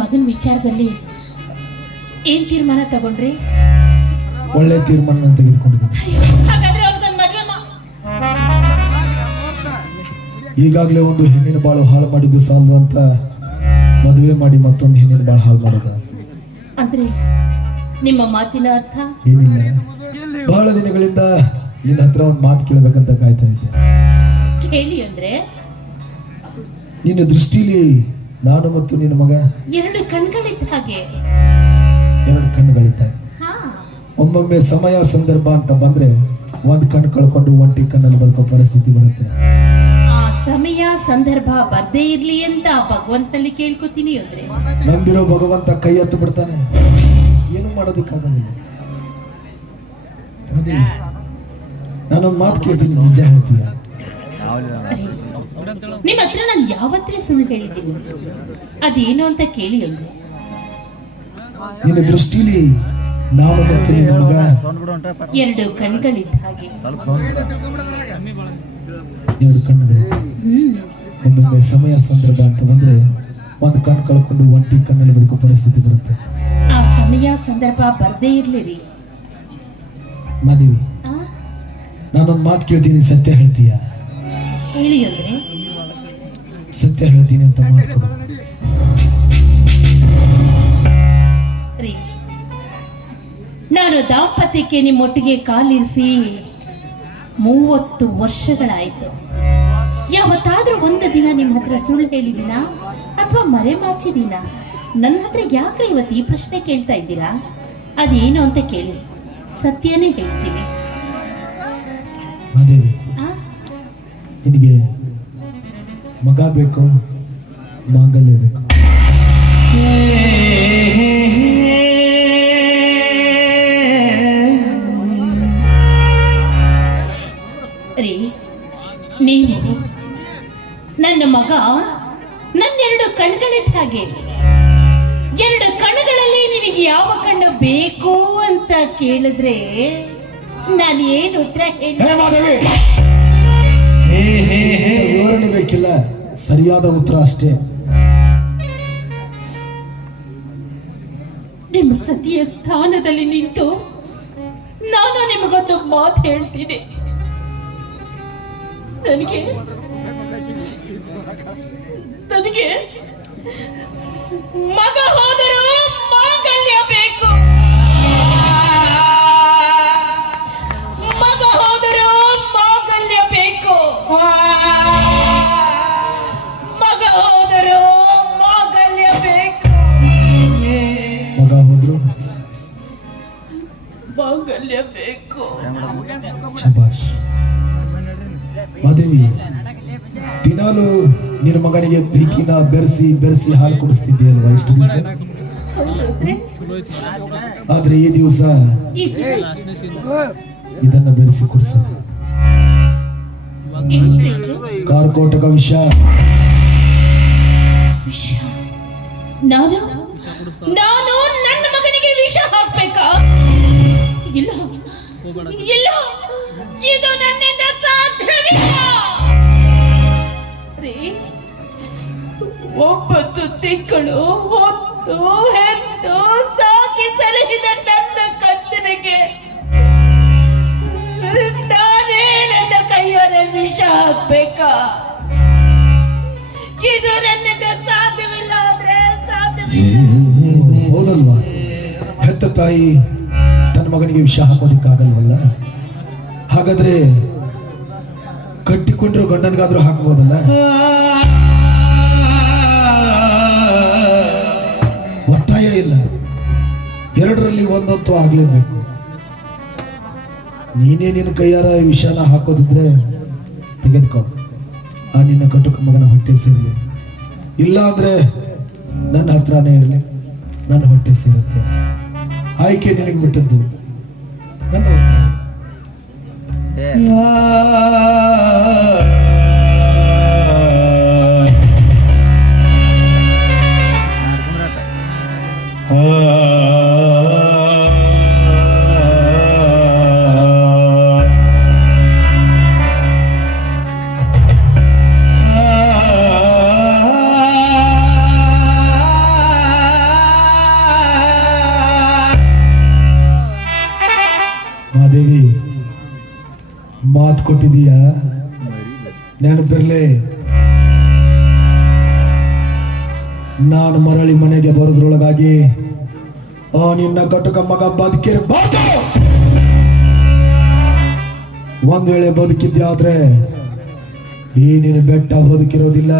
ಮಗನ ವಿಚಾರದಲ್ಲಿ ಏನ್ ತೀರ್ಮಾನ ತಗೊಂಡ್ರಿ? ಒಳ್ಳೆ ತೀರ್ಮಾನ ತೆಗೆದುಕೊಂಡಿದ್ದೀನಿ. ಹಾಗಾದ್ರೆ ಅವ್ರಿಗೊಂದು ಮದುವೆ ಈಗಾಗಲೇ ಒಂದು ಹೆಣ್ಣಿನ ಬಾಳು ಹಾಳು ಮಾಡಿದ್ದು ಸಾಲದು ಅಂತ ಮದುವೆ ಮಾಡಿ ಮತ್ತೊಂದು ಹೆಣ್ಣಿನ ಬಾಳು ಹಾಳು ಮಾಡೋದ? ಅಂದ್ರೆ ನಿಮ್ಮ ಮಾತಿನ ಅರ್ಥ ಏನಿಲ್ಲ, ಬಹಳ ದಿನಗಳಿಂದ ನಿನ್ನ ಹತ್ರ ಒಂದು ಮಾತು ಕೇಳಬೇಕಂತ ಕಾಯ್ತಾ ಇದ್ದೆ. ಕೇಳಿ ಅಂದ್ರೆ ನಿನ್ನ ದೃಷ್ಟಿಲಿ ನಾನು ಮತ್ತು ನಿನ್ನ ಮಗ ಎರಡು ಕಣ್ಗಳಿದ್ದ ಹಾಗೆ. ಎರಡು ಕಣ್ಣುಗಳಿದ್ದ. ಒಮ್ಮೊಮ್ಮೆ ಸಮಯ ಸಂದರ್ಭ ಅಂತ ಬಂದ್ರೆ ಒಂದ್ ಕಣ್ಣು ಕಳ್ಕೊಂಡು ಒಂಟಿ ಕಣ್ಣಲ್ಲಿ ಬದುಕೋ ಪರಿಸ್ಥಿತಿ ಬರುತ್ತೆ. ಆ ಸಮಯ ಸಂದರ್ಭ ಬರ್ದೇ ಇರ್ಲಿ ಅಂತ ಭಗವಂತನಲ್ಲಿ ಕೇಳ್ಕೊತೀನಿ ಅಂದ್ರೆ ನಂಬಿರೋ ಭಗವಂತ ಕೈ ಎತ್ತು ಬಿಡ್ತಾನೆ, ಏನು ಮಾಡೋದಕ್ಕಾಗೋದಿಲ್ಲ. ನಾನೊಂದು ಮಾತು ಕೇಳ್ತೀನಿ, ನಿಜ ಹೇಳ್ತೀಯ? ನಿಮ್ಮ ಹತ್ರ ನಾನು ಯಾವತ್ತೇ ಸುಳ್ಳು ಹೇಳಿದ್ದೀನಿ, ಅದೇನು ಅಂತ ಕೇಳಿ ಅಂದ್ರೆ ನಿನ್ನ ದೃಷ್ಟಿಲಿ ನಾನು ಮತ್ತು ನಿನ್ನ ಮಗ ಎರಡು ಕಣ್ಗಳಿದ್ದ ಹಾಗೆ. ಎರಡು ಕಣ್ಣುಗಳು. ಒಮ್ಮೊಮ್ಮೆ ಸಮಯ ಸಂದರ್ಭ ಅಂತ ಬಂದ್ರೆ ಒಂದು ಕಣ್ಣು ಕಳ್ಕೊಂಡು ಒಂಟಿ ಕಣ್ಣಲ್ಲಿ ಬದುಕೋ ಪರಿಸ್ಥಿತಿ ಬರುತ್ತೆ. ಆ ಸಮಯ ಸಂದರ್ಭ ಬರ್ದೇ ಇರ್ಲಿರಿ. ಮಾದೇವಿ, ನಾನೊಂದು ಮಾತು ಕೇಳ್ತೀನಿ, ಸತ್ಯ ಹೇಳ್ತೀಯ? ಹೇಳಿ ಅಂದ್ರೆ ಸತ್ಯ ಹೇಳ್ತೀನಿ ಅಂತ ಮಾತು ಕೊಡು. ನಾನು ದಾಂಪತ್ಯಕ್ಕೆ ನಿಮ್ಮೊಟ್ಟಿಗೆ ಕಾಲಿರಿಸಿ 30 ವರ್ಷಗಳಾಯ್ತು. ಯಾವತ್ತಾದ್ರೂ ಒಂದು ದಿನ ನಿಮ್ಮ ಹತ್ರ ಸುಳ್ಳು ಹೇಳಿದಿನ ಅಥವಾ ಮರೆಮಾಚಿದಿನ? ನನ್ನ ಹತ್ರ ಯಾಕ್ರೆ ಇವತ್ತು ಈ ಪ್ರಶ್ನೆ ಕೇಳ್ತಾ ಇದ್ದೀರಾ? ಅದೇನು ಅಂತ ಕೇಳಿ, ಸತ್ಯನೇ ಹೇಳ್ತೀನಿ. ಮಾದೇವಿ, ನಿನಗೆ ಮಗ ಬೇಕು, ಮಾಂಗಲ್ಯ ಬೇಕು? ನೀವು ನನ್ನ ಮಗ ನನ್ನೆರಡು ಕಣ್ಗಳಿದ್ದ ಹಾಗೆ. ಎರಡು ಕಣ್ಣುಗಳಲ್ಲಿ ನಿನಗೆ ಯಾವ ಕಣ್ಣು ಬೇಕು ಅಂತ ಕೇಳಿದ್ರೆ ನಾನು ಏನು ಉತ್ತರ ಹೇಳಿ? ವಿವರಣೆ ಬೇಕಿಲ್ಲ, ಸರಿಯಾದ ಉತ್ತರ ಅಷ್ಟೇ. ನಿಮ್ಮ ಸತಿಯ ಸ್ಥಾನದಲ್ಲಿ ನಿಂತು ನಾನು ನಿಮಗೊಂದು ಮಾತು ಹೇಳ್ತೀನಿ. ನನಗೆ ಮಗ ಹೋದರೂ ಮಾಂಗಲ್ಯ ಬೇಕು. ಮಗ ಹೋದರೂ ಮಾಂಗಲ್ಯ ಬೇಕು. ಮಗ ಹೋದರೂ ಮಾಂಗಲ್ಯ ಬೇಕು. ಮಗ ಹೋದ್ರು ಮಾಂಗಲ್ಯ ಬೇಕು. ಶಭಾಷ್. ಮಾದೇವಿ, ದಿನಾಲು ನಿನ್ನ ಮಗನಿಗೆ ಪ್ರೀತಿನ ಬೆರೆಸಿ ಬೆರೆಸಿ ಹಾಲು ಕುಡಿಸ್ತಿದ್ದೆ ಅಲ್ವಾ ಇಷ್ಟು ದಿವಸ? ಆದ್ರೆ ಈ ದಿವಸ ಇದನ್ನ ಬೆರೆಸಿ ಕುಡಿಸೋದು ಕಾರ್ಕೋಟಕ ವಿಷ. ನಾನು ನನ್ನ ಮಗನಿಗೆ ವಿಷ ಹಾಕ್ಬೇಕಾ? ಇಲ್ಲ ಇಲ್ಲ, ಇದು ನನ್ನಿಂದ ಸಾಧ್ಯವಿಲ್ಲ. 9 ತಿಂಗಳು ಹೊತ್ತು ಹೆತ್ತು ಸಾಕಿ ಸಲಹಿದ ನನ್ನ ಕತ್ತನಿಗೆ ನಾನೇ ನನ್ನ ಕೈಯೊರೆ ವಿಷ ಹಾಕ್ಬೇಕಾ? ಇದು ನನ್ನಿಂದ ಸಾಧ್ಯವಿಲ್ಲ ಅಂದ್ರೆ ಸಾಧ್ಯವಿಲ್ಲ. ಹೌದಲ್ವಾ? ಹೆತ್ತ ತಾಯಿ ತನ್ನ ಮಗನಿಗೆ ವಿಷ ಹಾಕೋದಿಕ್ಕಾಗಲ್ವಲ್ಲ? ಹಾಗಾದ್ರೆ ಕಟ್ಟಿಕೊಂಡಿರೋ ಗಂಡನಿಗಾದ್ರೂ ಹಾಕಬಹುದಲ್ಲ? ಒತ್ತಾಯ ಇಲ್ಲ, ಎರಡರಲ್ಲಿ ಒಂದಂತೂ ಆಗ್ಲೇಬೇಕು. ನೀನೇ ನಿನ್ನ ಕೈಯಾರ ವಿಷನ ಹಾಕೋದಿದ್ರೆ ತೆಗೆದುಕೋ, ಆ ನಿನ್ನ ಕಟುಕ ಮಗನ ಹೊಟ್ಟೆ ಸೇರಲಿ. ಇಲ್ಲ ಅಂದ್ರೆ ನನ್ನ ಹತ್ರನೇ ಇರಲಿ, ನನ್ನ ಹೊಟ್ಟೆ ಸೇರುತ್ತೆ. ಆಯ್ಕೆ ನಿನಗೆ ಬಿಟ್ಟದ್ದು. ಮಾತು ಕೊಟ್ಟಿದೀಯಾ? ನೆನಪಿರ್ಲಿ, ನಾನು ಮರಳಿ ಮನೆಗೆ ಬರೋದ್ರೊಳಗಾಗಿ ನಿನ್ನ ಕಟುಕ ಮಗ ಬದುಕಿರಬಾರ್ದು. ಒಂದ್ ವೇಳೆ ಬದುಕಿದ್ದೆ ಆದ್ರೆ ಈ ನಿನ್ನ ಬೆಟ್ಟ ಬದುಕಿರೋದಿಲ್ಲ.